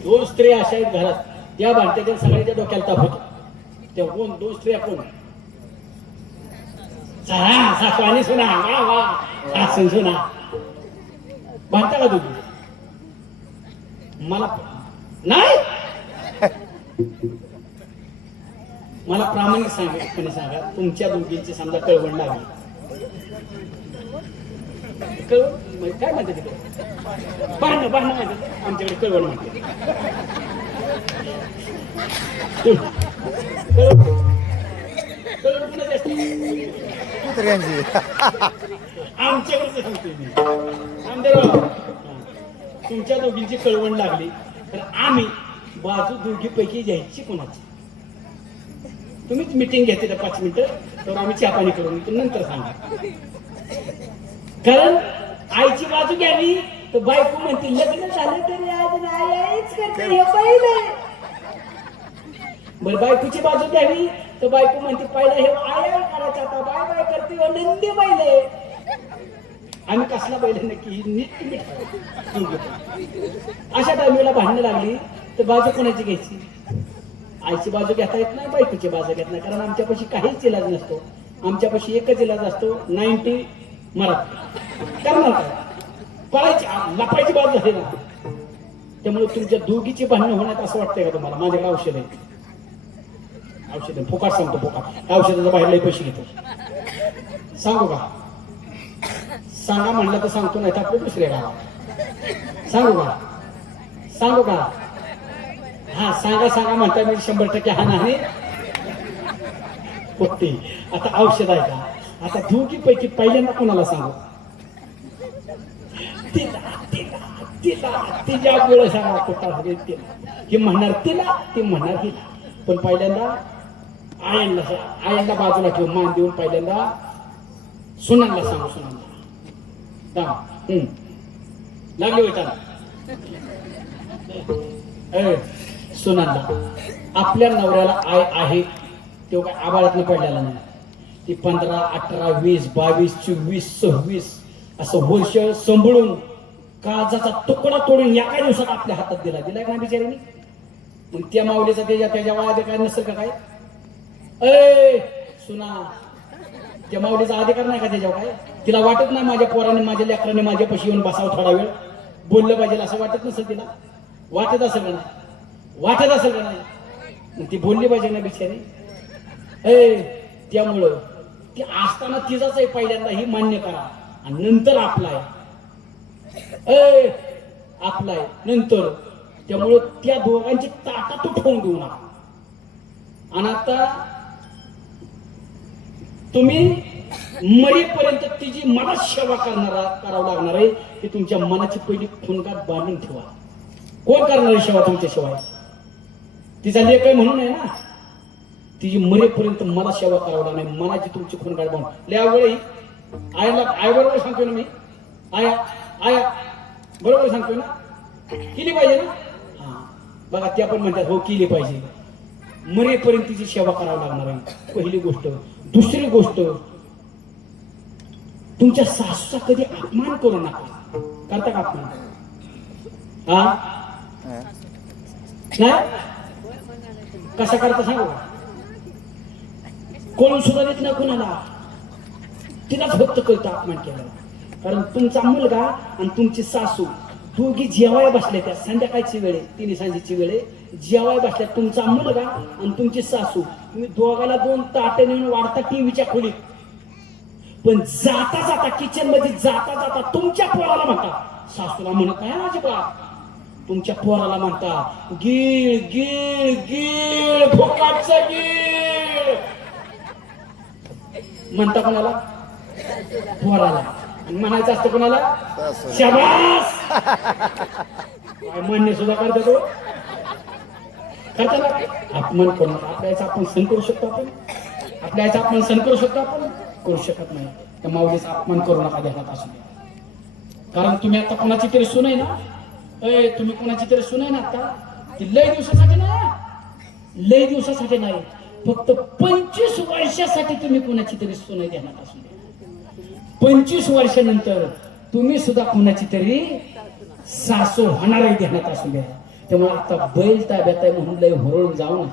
2 स्त्रिया अशा आहेत घरात, त्या भांडत्या सगळ्याच्या डोक्याला ताप होतो. त्या 2 स्त्रिया कोण? सासू आणि सुना. वा वा सासू सुना भांडता का तुम्ही? मला नाही. मला प्रामाणिक सांगा तुमच्या दोघींची समजा कळवण लागली. काय म्हणते तिकडे? भांडणं म्हणते. आमच्याकडे कळवण म्हणते. कळवण कुणाची असते? आमच्याकडे सांगतोय मी. आमदार तुमच्या दोघींची कळवण लागली तर आम्ही बाजू दोघीपैकी घ्यायची कोणाची? तुम्हीच मिटिंग घेते 5 मिनिटं तर आम्ही चहा पाणी करून नंतर सांगा. कारण आईची बाजू घ्यावी तर बायको म्हणते लग्न झालं तरी आज आईच करते हे पहिलं. बरं बायकोची बाजू घ्यावी तर बायको म्हणते पहिला हे आय करायचं आता बाय करते नंदी पहिले. आम्ही कसला पहिले नक्की नीट तुम्ही अशा टायमिंगला भांडणं लागली तर बाजू कोणाची घ्यायची? आईची बाजू घेता येत नाही, बायकोची बाजू घेत नाही. कारण आमच्यापाशी काहीच इलाज नसतो. आमच्यापाशी एकच इलाज असतो 90 मराठी. करणार काय? पळायची लपायची बाजू आहे ना. त्यामुळे तुमच्या दोघीची भांडणं होण्यात असं वाटतंय का तुम्हाला? माझ्याकडे औषध आहे. औषध फुकाट सांगतो. फुकाट औषधाचा बाहेरलाही पैसे घेतो. सांगू का? सांगा म्हणलं तर सांगतो, नाही तर आपलं दुसऱ्या गावात सांगू का? हा सांगा म्हणता मी 100% हा नाही होते. आता औषध आहे का? आता दोघीपैकी पहिल्यांदा कोणाला सांगू? तिच्यामुळे सांगा कुठं तिला. हे म्हणणार तिला, ती म्हणणार तिला. पण पहिल्यांदा आयनला बाजूला ठेवून मान देऊन पहिल्यांदा सुनांना सांगू. सुनांना लागली होता सुनांना आपल्या नवऱ्याला आय आहे तेव्हा काय आबाळातनं पडलेला नाही. ती 15, 18, 20, 22, 24, 26 असं वर्ष सांभाळून काळजाचा तुकडा तोडून एका दिवसात आपल्या हातात दिलाय का नाही बिचारीने? मग त्या माऊलीचा त्याच्या वयात काय नसेल का काय? सुना त्या माऊलीचा अधिकार नाही का त्याच्यावर काय? तिला वाटत नाही माझ्या पोराने माझ्या लेकराने माझ्यापाशी येऊन बसावं थोडा वेळ बोललं पाहिजे असं वाटत नसेल तिला? वाटत असेल का नाही? मग ती बोलली पाहिजे ना बिचारी. त्यामुळं ती असताना तिचाच आहे पहिल्यांदा ही मान्य करा आणि नंतर आपलाय नंतर. त्यामुळं त्या दोघांची ताटात उठवून देऊ नका. आणि आता तुम्ही मरेपर्यंत तिची मला सेवा करावं लागणार आहे की तुमच्या मनाची पहिली खुणगात बांधून ठेवा. कोण करणार आहे सेवा तुमच्याशिवाय? तिचा लेख आहे म्हणून आहे ना. तिची मरेपर्यंत मला सेवा करावं लागणार, मनाची तुमची खुणगात बांधून. त्यावेळी आय बरोबर सांगतोय ना मी. आया बरोबर सांगतोय ना. केली पाहिजे ना. हा बघा त्या पण म्हणतात हो केली पाहिजे. मरेपर्यंत तिची सेवा करावी लागणार आहे पहिली गोष्ट. दुसरी गोष्ट, तुमच्या सासूचा कधी अपमान करू नका. करता का अपमान? हा नाही कसा करता सांगू? कोण सुद्धा देत नाही कुणाला. तिलाच फक्त कळतं अपमान केला. कारण तुमचा मुलगा आणि तुमची सासू दोघी जेवाय बसल्या, त्या संध्याकाळची वेळे, तिन्ही सांजेची वेळे जेवाय बसल्या. तुमचा मुलगा आणि तुमची सासू, तुम्ही दोघाला 2 ताटे नेऊन वाढता टीव्हीच्या खोलीत. पण जाता जाता किचन मध्ये जाता जाता तुमच्या पोराला म्हणता, सासूला म्हणत नाही अजिबात, तुमच्या पोराला म्हणता गिळ गिळ गिळ भोकाचं गिळ म्हणता. कोणाला? पोराला. आणि म्हणायचं असतं कोणाला? शाबास. काय मान्य सुद्धा करतो तो. करता ना अपमान करू नका. आपल्या याचा आपण सण करू शकतो. आपल्या याचा आपण सण करू शकतो. आपण करू शकत नाही. त्या माऊलीचा अपमान करू नका ध्यानात असू द्या. कारण तुम्ही आता कोणाची तरी सून आहे ना. तुम्ही कोणाची तरी सून आहे ना आता. ती लय दिवसासाठी नाही, लय दिवसासाठी नाही, फक्त 25 वर्षासाठी तुम्ही कोणाची तरी सून आहे ध्यानात असू द्या. 25 वर्षानंतर तुम्ही सुद्धा कोणाची तरी सासू होणार आहे ध्यानात असू द्या. त्यामुळे आता बैल ताब्यात आहे म्हणून लय हुरळून जाऊ ना.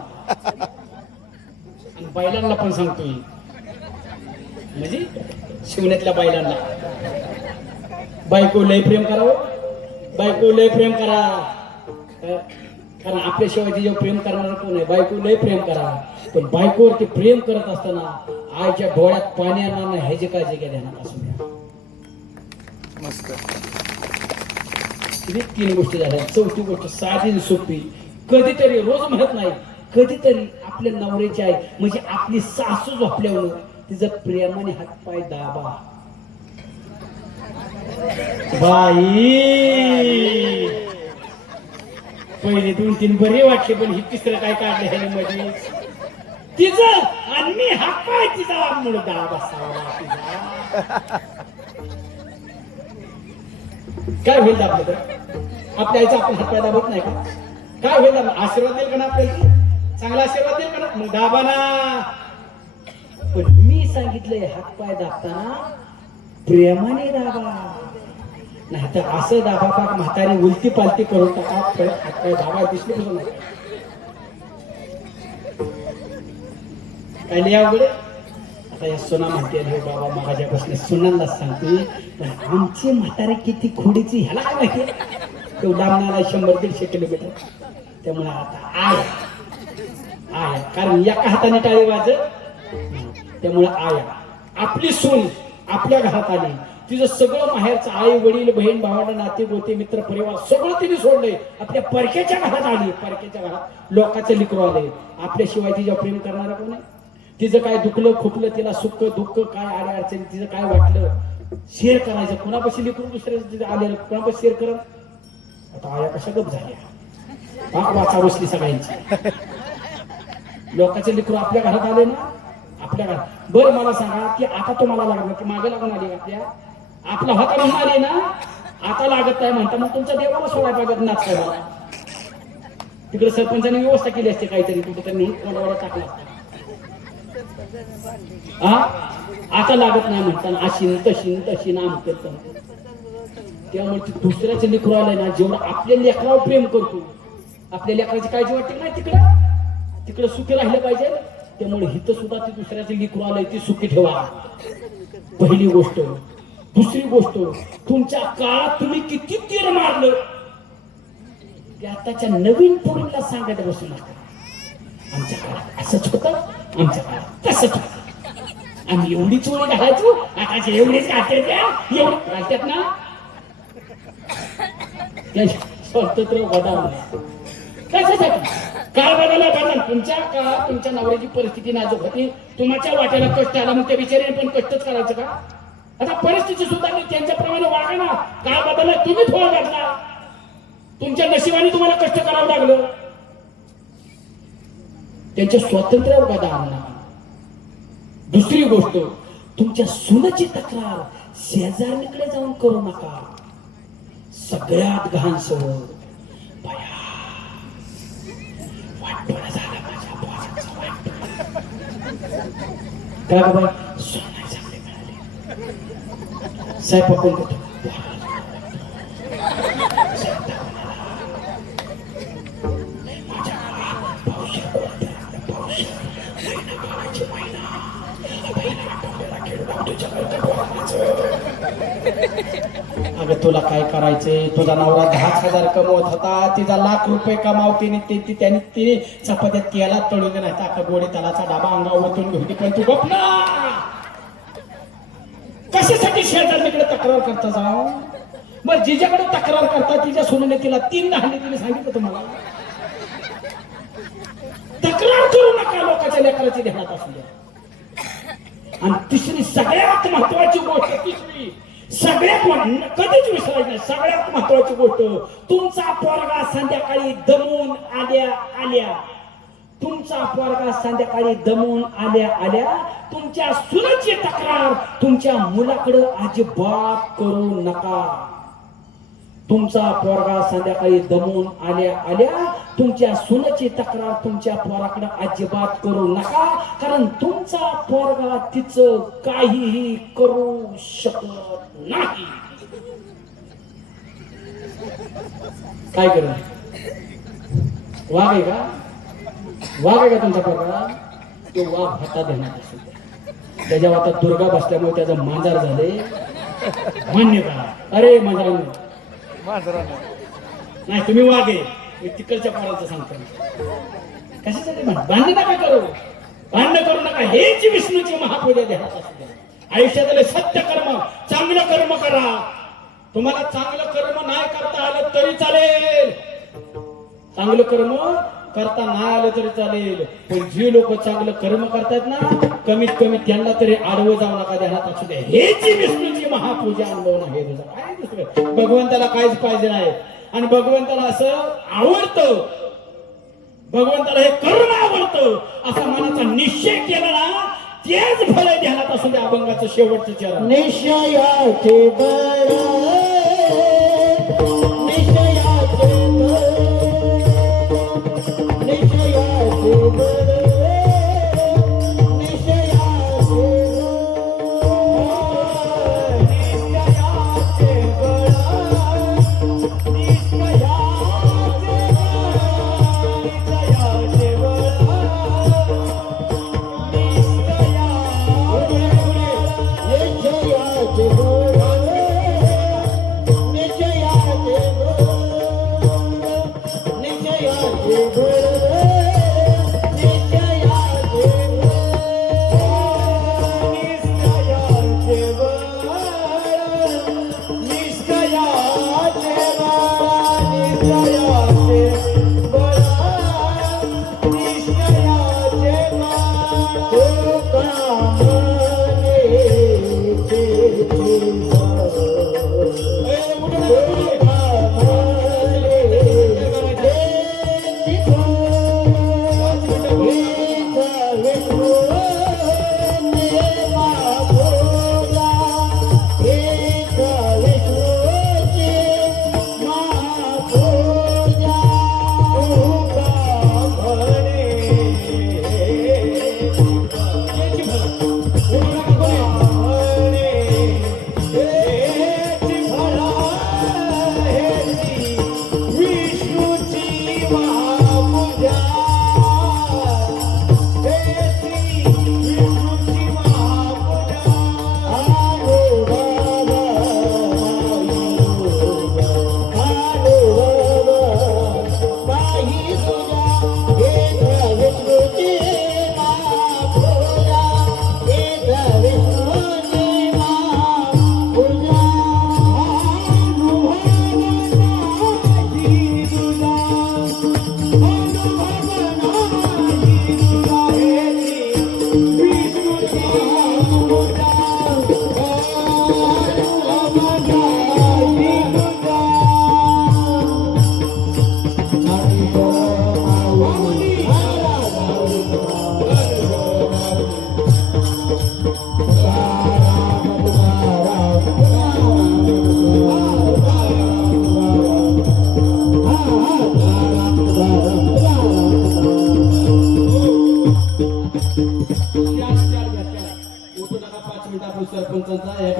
आणि बैलांना पण सांगतोय, म्हणजे शिवण्यातल्या बैलांना, बायको लय प्रेम करावं, बायको लय प्रेम करा. कारण आपल्याशिवाय तिच्यावर प्रेम करणार कोण आहे? बायको लय प्रेम करा. पण बायकोवरती प्रेम करत असताना आईच्या डोळ्यात पाणी येणार नाही ह्याची काळजी घ्या ध्यानात असू द्या. मस्त. 3 गोष्टी झाल्या. चौथी गोष्ट साधी सोपी, कधीतरी, रोज म्हणत नाही, कधीतरी आपल्या नवऱ्याची आई म्हणजे आपली सासू झोपल्यावर तिचं प्रेमाने हातपाय दाबा. बाई पहिले 2-3 बरे वाटले, पण ही तिसरं काय काढलं ह्याने मध्ये तिचं. आणि मी हातपाय तिचा म्हणून दाबा सावा तिचा. काय होईल दाबलं तर? आपल्या आईचा आपण हातपाय दाबत नाही का? काय होईल दाबलं? आशीर्वाद देईल का ना आपल्याला? चांगला आशीर्वाद देईल का ना? मग दाबा ना. पण मी सांगितलंय हातपाय दाबताना प्रेमाने दाबा, नाही तर असं दाबा पाक म्हातारी उलटी पालटी करून टाका. हातपाय दाबा दिसले कसं नाही काय लिहा वगैरे. आता या सोना म्हणते हे बाबा माझ्यापासून सुनांना सांगते, पण आमची म्हातारी किती खोडीची ह्याला काय माहिती. तो लांबणारा 100-150 किलोमीटर. त्यामुळे आता आया, कारण एका हाताने टाळी वाजत. त्यामुळे आया, आपली सून आपल्या घरात आली, तिचं सगळं माहेरचं आई वडील बहीण भावंड नाते गोते मित्र परिवार सगळं तिने सोडलंय. आपल्या परक्याच्या घरात आली. परक्याच्या घरात लोकांचे लेकरू आले. आपल्याशिवाय तिच्यावर प्रेम करणारा कोण आहे? तिचं काय दुखलं खुपलं, तिला सुख दुःख काय आडे अडचणी, तिचं काय वाटलं शेअर करायचं. कोणापाशी लेकरू दुसऱ्या आलेलं कोणापाशी शेअर करत. आता आया कशा गप झाल्या, वाचा बसली सगळ्यांची. लोकांचे लेकरू आपल्या घरात आले ना, आपल्या घरात. बरं मला सांगा की आता तुम्हाला लागलं की मागे लागून आली आपल्या, आपला होता म्हणून आली ना, आता लागत नाही म्हणता. मग तुमच्या देवाला सोडायला पाहिजे नाच करायला. तिकडे सरपंचाने व्यवस्था केली असते काहीतरी, कुठेतरी नेऊन कोणाला टाकला असता. आता लागत नाही म्हणताना अशी तशी नाम करत. त्यामुळे ती दुसऱ्याचे लेकरू आलंय ना, जेवढं आपल्या लेकरावर प्रेम करतो, आपल्या लेकराची काळजी वाटते नाही तिकडं सुखी राहिलं पाहिजे. त्यामुळे हिथं सुद्धा ती दुसऱ्याचे लेकरू आलंय ती सुखी ठेवा, पहिली गोष्ट. दुसरी गोष्ट, तुमच्या काळात तुम्ही किती तीर मारलं ते आताच्या नवीन पिढीला सांगायला बसू नका. आमच्या काळात असंच होतं, आमच्या काळात तसंच होतं, आम्ही एवढी चोरी घालायचो, आता एवढीच घालतात ना. स्वातंत्र्य बदल कशासाठी? काळ बदलला बदल. तुमच्या काळात तुमच्या नवऱ्याची परिस्थिती नाजूक होती, तुमच्या वाट्याला कष्ट आला मग त्या बिचारीने पण कष्टच करायचं का? आता परिस्थिती सुद्धा त्यांच्याप्रमाणे वागा ना. काय बदलला तुम्ही थोडा घातला, तुमच्या नशिबाने तुम्हाला कष्ट करावं लागलं. त्यांच्या स्वातंत्र्यावर गदा आणला. दुसरी गोष्ट, तुमच्या सुनाची तक्रार शेजारणीकडे जाऊन करू नका. सगळ्यात घाण सवय. बया, वाटोळा झाला माझ्या पोराचा वाटोळा. काय बाबा, सोनाई चांगले मिळाले, स्वयंपाक कोण करतो? अगं तुला काय करायचंय? तुझा नवरा 10,000 कमवत होता, तिचा ₹1,00,000 कमावते. त्याने तिने चपात्यात केला तळून नाही टाका, गोडी तलाचा डाबा अंगावर ओतून घेऊन. पण तू गप ना. कशासाठी शेजारणीकडे तक्रार करता जाऊ? मग जिच्याकडे तक्रार करता तिच्या सुनेने तिला 3 नाहले तिने सांगितलं तुम्हाला. तक्रार करू नका, लोकांच्या लेकराची ध्यानात असू द्या. आणि तिसरी सगळ्यात महत्वाची गोष्ट, तिसरी सगळ्यात कधीच विसरायची नाही, सगळ्यात महत्वाची गोष्ट, तुमचा पोरगा संध्याकाळी दमून आल्या तुमचा पोरगा संध्याकाळी दमून आल्या तुमच्या सुनेची तक्रार तुमच्या मुलाकडे अजिबात करू नका. तुमचा पोरगा संध्याकाळी दमून आल्या तुमच्या सुनेची तक्रार तुमच्या पोराकडे अजिबात करू नका. कारण तुमचा पोरगा तिचं काहीही करू शकत नाही. काय करू? वाघ आहे का? वाघ आहे का तुमचा पोरगा? तो वाघ हातात देणार असू द्या. त्याच्या हातात दुर्गा बसल्यामुळे त्याचं मांजर झाले, मान्य करा. अरे मांजरांनो, नाही तुम्ही वाघ आहे, मी तिकडच्या पोराचं सांगतो. कशासाठी भांडण नका करू, भांडण करू नका. हेच विष्णूची महापूजा ध्यानात असू द्या. आयुष्यातले सत्य कर्म, चांगलं कर्म करा. तुम्हाला चांगलं कर्म नाही करता आलं तरी चालेल, चांगलं कर्म करता नाही आलं तरी चालेल. पण जी लोक चांगलं कर्म करतात ना, कमीत कमी त्यांना तरी आडवं जाऊ नका, ध्यानात असू द्या. हेच विष्णूची महापूजा अनुभवणं. हे काय दुसरं, भगवंताला काहीच पाहिजे नाही. आणि भगवंताला असं आवडतं, भगवंताला हे करून आवडतं असा मनाचा निश्चय केला ना, तेच फळ ध्यानात असू द्या. अभंगाचं शेवटचं चरण, निश्चयाचे बळ, निश्चयाचे बळ, निश्चयाचे बळ, निश्चयाचे बळ,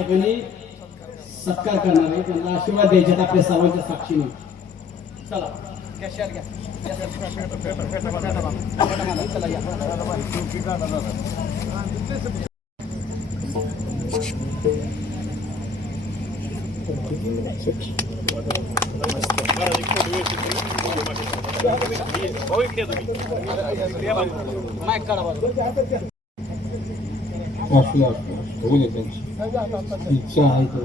ठिकाणी सत्कार करणार आहे, त्यांना आशीर्वाद द्यायचे आपल्या सर्वांच्या साक्षीने. चला होईल त्यांची इच्छा आहे तर.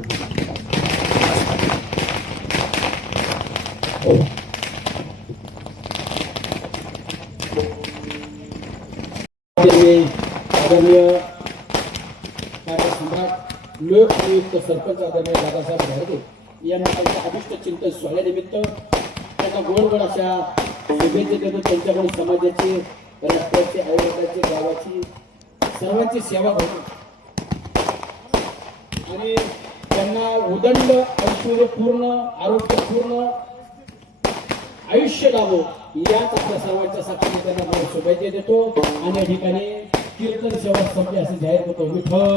आदरणीय कार्यसम्राट लोकनियुक्त सरपंच आदरणीय दादासाहेब घाडगे यांना त्यांच्या अभिष्ट चिंतन सोहळ्यानिमित्त त्यांना गोड गोड अशा शुभेच्छा देतो. त्यांच्याकडून समाजाची, राष्ट्राची, आयुर्वेदाची, गावाची सर्वांची सेवा करू आणि त्यांना उदंड ऐश्वर्यपूर्ण आरोग्यपूर्ण आयुष्य लाभो याच आपल्या सर्वांच्या साक्षीने त्यांना मला शुभेच्छा देतो. आणि या ठिकाणी कीर्तन सेवा संपली असे जाहीर करतो. विठ्ठल